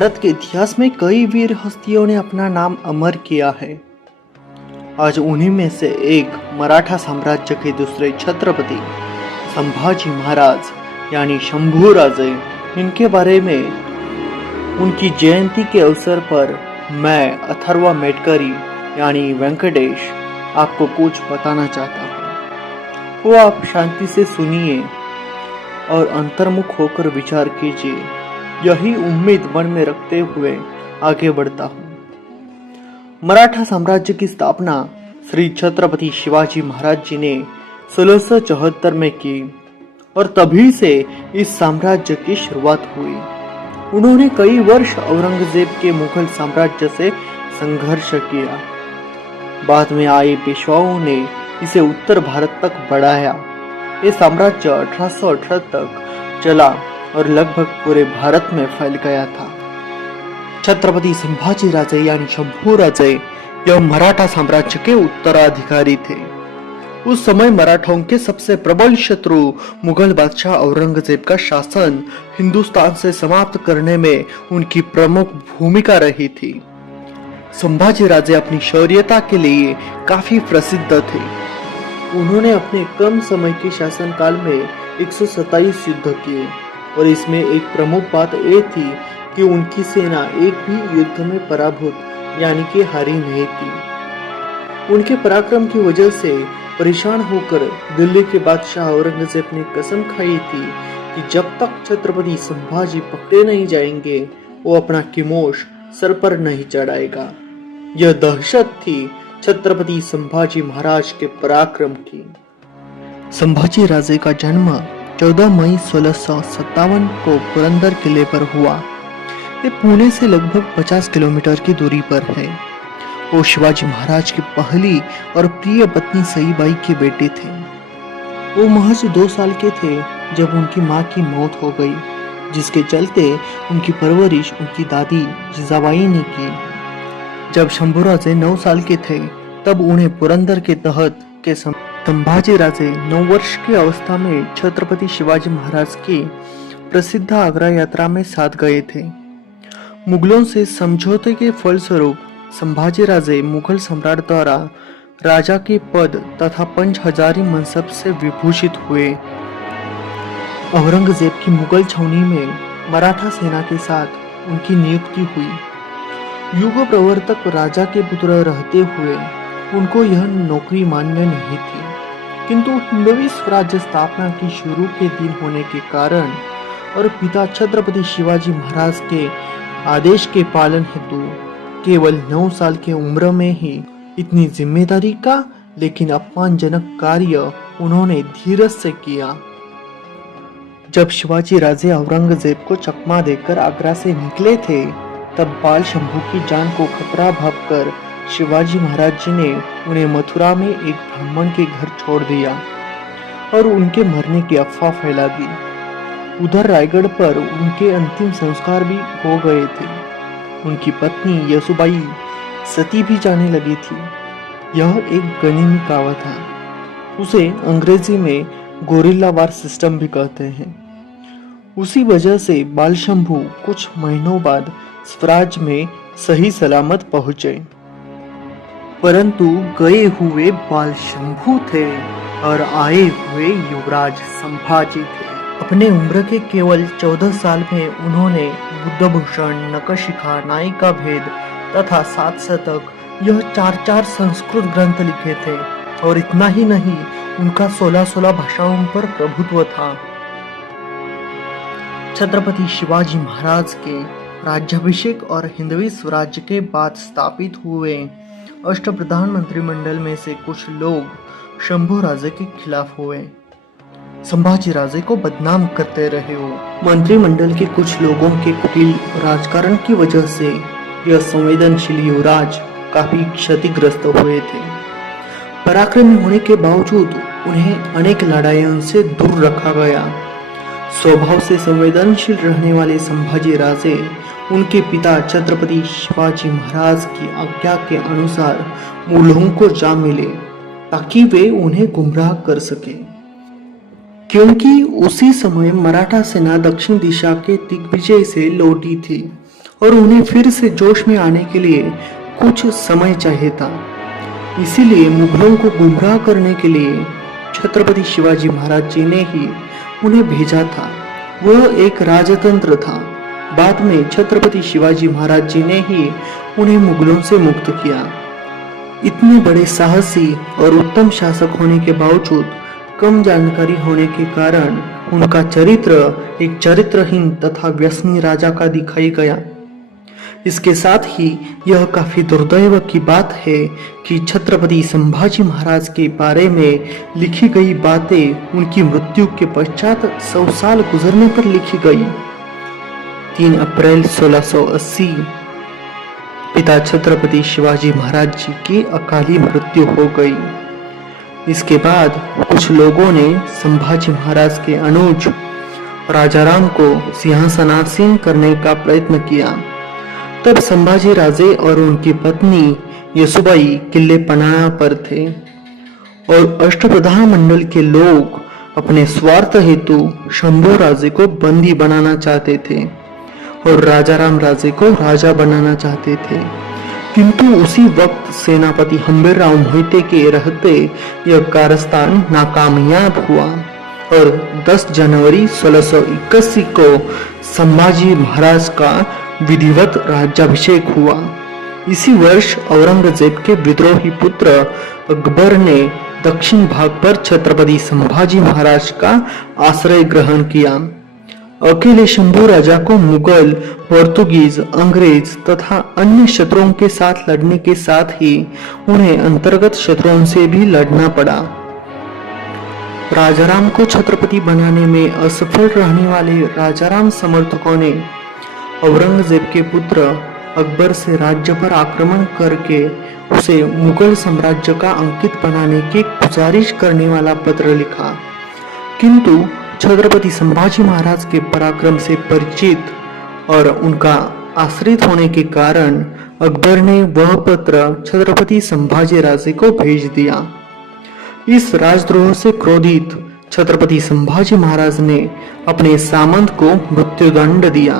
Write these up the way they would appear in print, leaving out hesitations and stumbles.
भारत के इतिहास में कई वीर हस्तियों ने अपना नाम अमर किया है। आज उन्हीं में से एक मराठा साम्राज्य के दूसरे छत्रपति संभाजी महाराज यानी शंभूराजे, इनके बारे में उनकी जयंती के अवसर पर मैं अथर्वा मेटकरी यानी वेंकटेश आपको कुछ बताना चाहता हूँ। वो आप शांति से सुनिए और अंतर्मुख होकर विचार कीजिए, यही उम्मीद मन में रखते हुए आगे बढ़ता हूँ। मराठा साम्राज्य की स्थापना श्री छत्रपति शिवाजी महाराज जी ने 1674 में की और तभी से इस साम्राज्य की शुरुआत हुई। उन्होंने कई वर्ष औरंगजेब के मुगल साम्राज्य से संघर्ष किया। बाद में आए पेशवाओं ने इसे उत्तर भारत तक बढ़ाया। ये साम्राज्य 1818 तक चला और लगभग पूरे भारत में फैल गया था। छत्रपति संभाजी राजे यानी शंभूराजे यह मराठा साम्राज्य के उत्तराधिकारी थे। उस समय मराठाओं के सबसे प्रबल शत्रु मुगल बादशाह औरंगजेब का शासन हिंदुस्तान से समाप्त करने में उनकी प्रमुख भूमिका रही थी। संभाजी राजे अपनी शौर्यता के लिए काफी प्रसिद्ध थे। उन्होंने अपने कम समय के शासनकाल में 127 युद्ध किए और इसमें एक प्रमुख बात यह थी कि उनकी सेना एक भी युद्ध में पराभूत यानी कि हारी नहीं थी। उनके पराक्रम की वजह से परेशान होकर दिल्ली के बादशाह औरंगजेब ने कसम खाई थी कि जब तक छत्रपति संभाजी पकड़े नहीं जाएंगे वो अपना किमोश सर पर नहीं चढ़ाएगा। यह दहशत थी छत्रपति संभाजी महाराज के पराक्रम की। संभाजी राजे का जन्म 14 मई 1657 को पुरंदर किले पर हुआ। ये पुणे से लगभग 50 किलोमीटर की दूरी पर है। वो शिवाजी महाराज की पहली और प्रिय पत्नी सईबाई के बेटे थे। वो महज 2 साल के थे जब उनकी मां की मौत हो गई, जिसके चलते उनकी परवरिश उनकी दादी जिजाबाई ने की। जब शंभूराजे 9 साल के थे तब उन्हें पुरंदर के तहत के संभाजी राजे 9 वर्ष की अवस्था में छत्रपति शिवाजी महाराज की प्रसिद्ध आगरा यात्रा में साथ गए थे। मुगलों से समझौते के फलस्वरूप संभाजी राजे मुगल सम्राट द्वारा राजा के पद तथा पंच हजारी मनसब से विभूषित हुए। औरंगजेब की मुगल छावनी में मराठा सेना के साथ उनकी नियुक्ति हुई। युग प्रवर्तक राजा के पुत्र रहते हुए उनको यह नौकरी मान्य नहीं थी, किंतु हिंदवी स्वराज्य स्थापना की शुरू के दिन होने के कारण और पिता छत्रपति शिवाजी महाराज के आदेश के पालन हेतु केवल 9 साल की उम्र में ही इतनी जिम्मेदारी का लेकिन अपमानजनक कार्य उन्होंने धीरज से किया। जब शिवाजी राजे औरंगजेब को चकमा देकर आगरा से निकले थे तब बाल शंभू की जान को खतरा भांपकर शिवाजी महाराज जी ने उन्हें मथुरा में एक ब्राह्मण के घर छोड़ दिया और उनके मरने की अफवाह फैला दी। उधर रायगढ़ पर उनके अंतिम संस्कार भी हो गए थे। उनकी पत्नी यसुबाई सती भी जाने लगी थी। यह एक गनीमी कहावत था। उसे अंग्रेजी में गोरिल्ला वार सिस्टम भी कहते हैं। उसी वजह से बाल शंभू कुछ महीनों बाद स्वराज में सही सलामत पहुंचे, परंतु गए हुए बाल शंभू थे और आए हुए युवराज संभाजी थे। अपने उम्र के केवल 14 साल में उन्होंने बुद्धभूषण, नखशिखा, नायिका भेद तथा 7 शतक यह 4 संस्कृत ग्रंथ लिखे थे और इतना ही नहीं, उनका 16 भाषाओं पर प्रभुत्व था। छत्रपति शिवाजी महाराज के राज्याभिषेक और हिंदवी स्वराज्य के बाद स्थापित हुए अष्टप्रधान मंत्रिमंडल में से कुछ लोग शंभू राजे के खिलाफ हुए, संभाजी राजे को बदनाम करते रहे हो। मंत्रिमंडल के कुछ लोगों के कुटिल राजकारण की वजह से यह संवेदनशील युवराज काफी क्षतिग्रस्त हुए थे। पराक्रमी होने के बावजूद उन्हें अनेक लड़ाइयों से दूर रखा गया। स्वभाव से संवेदनशील रहने वाले संभाजी राजे उनके पिता छत्रपति शिवाजी महाराज की आज्ञा के अनुसार मुगलों को जा मिले ताकि वे उन्हें गुमराह कर सके। क्योंकि उसी समय मराठा सेना दक्षिण दिशा के दिग्विजय से लौटी थी और उन्हें फिर से जोश में आने के लिए कुछ समय चाहिए था। इसीलिए मुगलों को गुमराह करने के लिए छत्रपति शिवाजी महाराज जी ने ही उन्हें भेजा था। वह एक राजतंत्र था। बाद में छत्रपति शिवाजी महाराज जी ने ही उन्हें मुगलों से मुक्त किया। इतने बड़े साहसी और उत्तम शासक होने के बावजूद कम जानकारी होने के कारण उनका चरित्र एक चरित्रहीन तथा व्यसनी राजा का दिखाई गया। इसके साथ ही यह काफी दुर्दैव की बात है कि छत्रपति संभाजी महाराज के बारे में लिखी गई बातें उनकी मृत्यु के पश्चात 100 साल गुजरने पर लिखी गई। 3 अप्रैल 1680 पिता छत्रपति शिवाजी महाराज जी की अकाली मृत्यु हो गई। इसके बाद कुछ लोगों ने संभाजी महाराज के अनुज राजाराम को सिंहासनासीन करने का प्रयत्न किया। तब संभाजी राजे और उनकी पत्नी यसुबाई किले पनाहा पर थे और अष्टप्रधान मंडल के लोग अपने स्वार्थ हेतु शंभू राजे को बंदी बनाना चाहते थे और राजाराम राजे को राजा बनाना चाहते थे। किंतु उसी वक्त सेनापति हंबीरराव मोहिते के रहते यह कारस्तान नाकामयाब हुआ और 10 जनवरी 1681 को संभाजी महाराज का विधिवत राज्याभिषेक हुआ। इसी वर्ष औरंगजेब के विद्रोही पुत्र अकबर ने दक्षिण भाग पर छत्रपति संभाजी महाराज का आश्रय ग्रहण किया। अकेले शंभू राजा को मुगल, पोर्तुगीज, अंग्रेज तथा अन्य शत्रुओं के साथ लड़ने के साथ ही उन्हें अंतर्गत शत्रुओं से भी लड़ना पड़ा। राजाराम को छत्रपति बनाने में असफल रहने वाले राजाराम समर्थकों ने औरंगजेब के पुत्र अकबर से राज्य पर आक्रमण करके उसे मुगल साम्राज्य का अंकित बनाने की गुजारिश करने वाला पत्र लिखा। किंतु छत्रपति संभाजी महाराज के पराक्रम से परिचित और उनका आश्रित होने के कारण अकबर ने वह पत्र छत्रपति संभाजी राजे को भेज दिया। इस राजद्रोह से क्रोधित छत्रपति संभाजी महाराज ने अपने सामंत को मृत्युदंड दिया।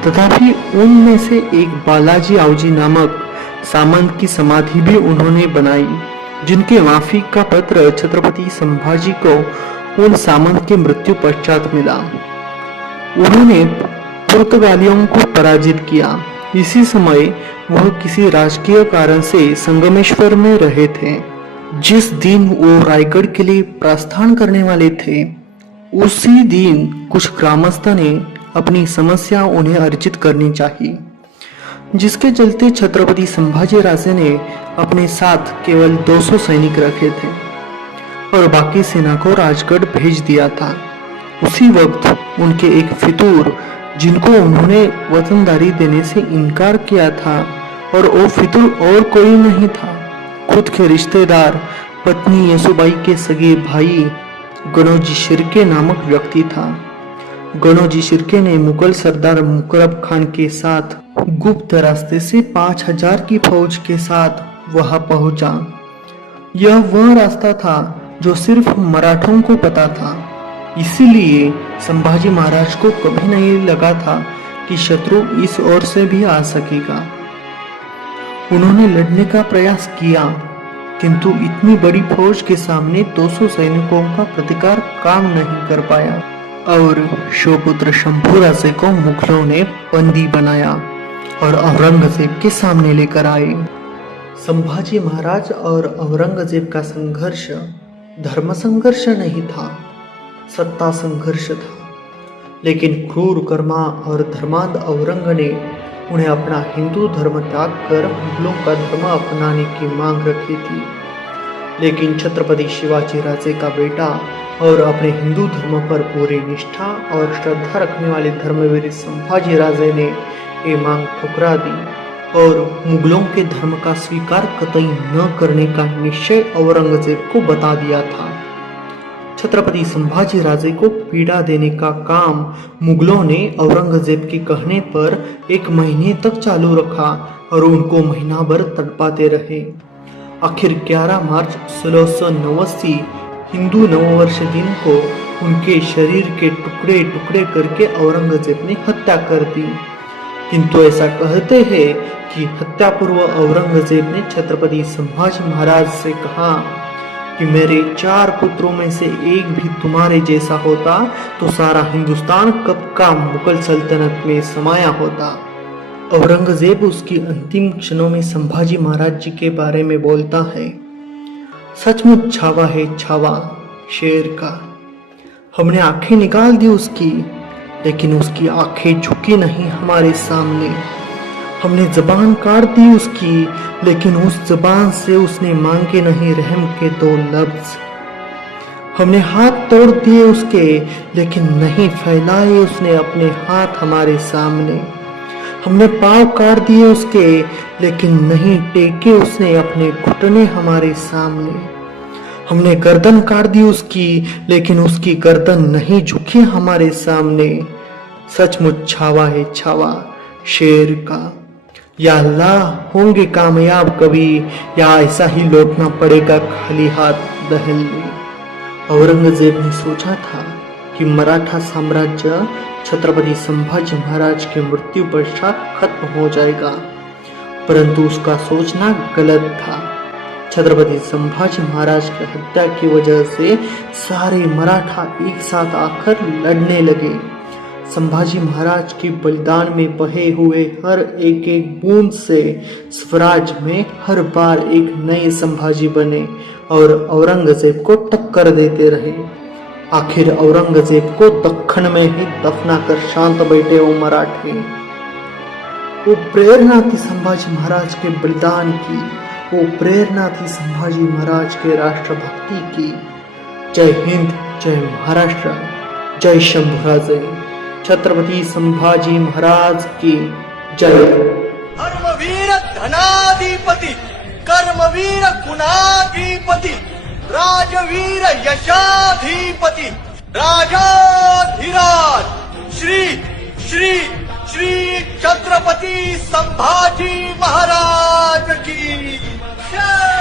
तथापि उनमें से एक बालाजी आवजी नामक सामंत की समाधि भी उन्होंने बनाई, जिनके माफी का पत्र छत्रपति संभाजी को उन सामंत के मृत्यु पश्चात मिला। उन्होंने पुर्तगालियों को पराजित किया। इसी समय वह किसी राजकीय कारण से संगमेश्वर में रहे थे। जिस दिन वो रायगढ़ के लिए प्रस्थान करने वाले थे, उसी दिन कुछ ग्रामस्थ ने अपनी समस्या उन्हें अर्जित करनी चाहिए, जिसके चलते छत्रपति संभाजी राजे ने अपने साथ केवल 200 सैनिक रखे थे और बाकी सेना को राजगढ़ भेज दिया था। उसी वक्त उनके एक फितूर, जिनको उन्होंने वतनदारी देने से इनकार किया था, और वो फितूर और कोई नहीं था, खुद के रिश्तेदार पत्नी यसुबाई के सगे भाई गणोजी शिर्के नामक व्यक्ति था। गणोजी शिर्के ने मुगल सरदार मुकरब खान के साथ गुप्त रास्ते से 5000 की फौज के साथ वहां पहुंचा। यह वह रास्ता था जो सिर्फ मराठों को पता था। इसीलिए संभाजी महाराज को कभी नहीं लगा था कि शत्रु इस ओर से भी आ सकेगा। उन्होंने लड़ने का प्रयास किया, किंतु इतनी बड़ी फौज के सामने 200 सैनिकों का प्रतिकार काम नहीं कर पाया और शोपुत्र शंभू राजे को मुगलों ने बंदी बनाया और औरंगजेब के सामने लेकर आए। संभाजी महाराज और औरंगजेब का संघर्ष धर्म संघर्ष नहीं था, सत्ता संघर्ष था। लेकिन क्रूर कर्मा और धर्मांध औरंग ने उन्हें अपना हिंदू धर्म त्याग कर मुगलों का धर्म अपनाने की मांग रखी थी। लेकिन छत्रपति शिवाजी राजे का बेटा और अपने हिंदू धर्म पर पूरी निष्ठा और श्रद्धा रखने वाले धर्मवीर संभाजी राजे ने ये मांग ठुकरा दी और मुगलों के धर्म का स्वीकार कतई न करने का निश्चय औरंगजेब को बता दिया था। छत्रपति संभाजी राजे को पीड़ा देने का काम मुगलों ने औरंगजेब के कहने पर 1 महीने तक चालू रखा और उनको महीना भर तड़पाते रहे। आखिर 11 मार्च 1689 हिंदू नववर्ष दिन को उनके शरीर के टुकड़े टुकड़े करके औरंगजेब ने हत्या कर दी किंतु ऐसा कहते हैं कि हत्या पूर्व औरंगजेब ने छत्रपति संभाजी महाराज से कहा कि मेरे 4 पुत्रों में से एक भी तुम्हारे जैसा होता तो सारा हिंदुस्तान कब का मुगल सल्तनत में समाया होता। औरंगजेब उसकी अंतिम क्षणों में संभाजी महाराज जी के बारे में बोलता है, सचमुच छावा है छावा शेर का। हमने आंखें निकाल दी उसकी, लेकिन उसकी आंखें झुकी नहीं हमारे सामने। हमने जबान काट दी उसकी, लेकिन उस जबान से उसने मांगे नहीं रहम के 2 लफ्ज। हमने हाथ तोड़ दिए उसके, लेकिन नहीं फैलाए उसने अपने हाथ हमारे सामने। हमने पांव काट दिए उसके, लेकिन नहीं टेके उसने अपने घुटने हमारे सामने। हमने गर्दन काट दी उसकी, लेकिन उसकी गर्दन नहीं झुकी हमारे सामने। सचमुच छावा है छावा शेर का। या अल्लाह, होंगे कामयाब कभी, या ऐसा ही लौटना पड़ेगा खाली हाथ दहल में। औरंगजेब ने सोचा था कि मराठा साम्राज्य छत्रपति संभाजी महाराज की मृत्यु पश्चात खत्म हो जाएगा, परंतु उसका सोचना गलत था। छत्रपति संभाजी महाराज की हत्या की वजह से सारे मराठा एक साथ आकर लड़ने लगे। संभाजी महाराज के बलिदान में बहे हुए हर एक एक बूंद से स्वराज में हर बार एक नए संभाजी बने और औरंगजेब को टक्कर देते रहे। आखिर औरंगजेब को दक्खन में ही दफना कर शांत बैठे वो मराठे। वो प्रेरणा थी संभाजी महाराज के बलिदान की, वो प्रेरणा थी संभाजी महाराज के राष्ट्रभक्ति की। जय हिंद, जय महाराष्ट्र, जय शंभुराजे। छत्रपति संभाजी महाराज की जय। धर्मवीर धनाधिपति, कर्मवीर गुणाधिपति, राजवीर यशाधिपति, राजाधिराज श्री श्री श्री छत्रपति संभाजी महाराज की जय।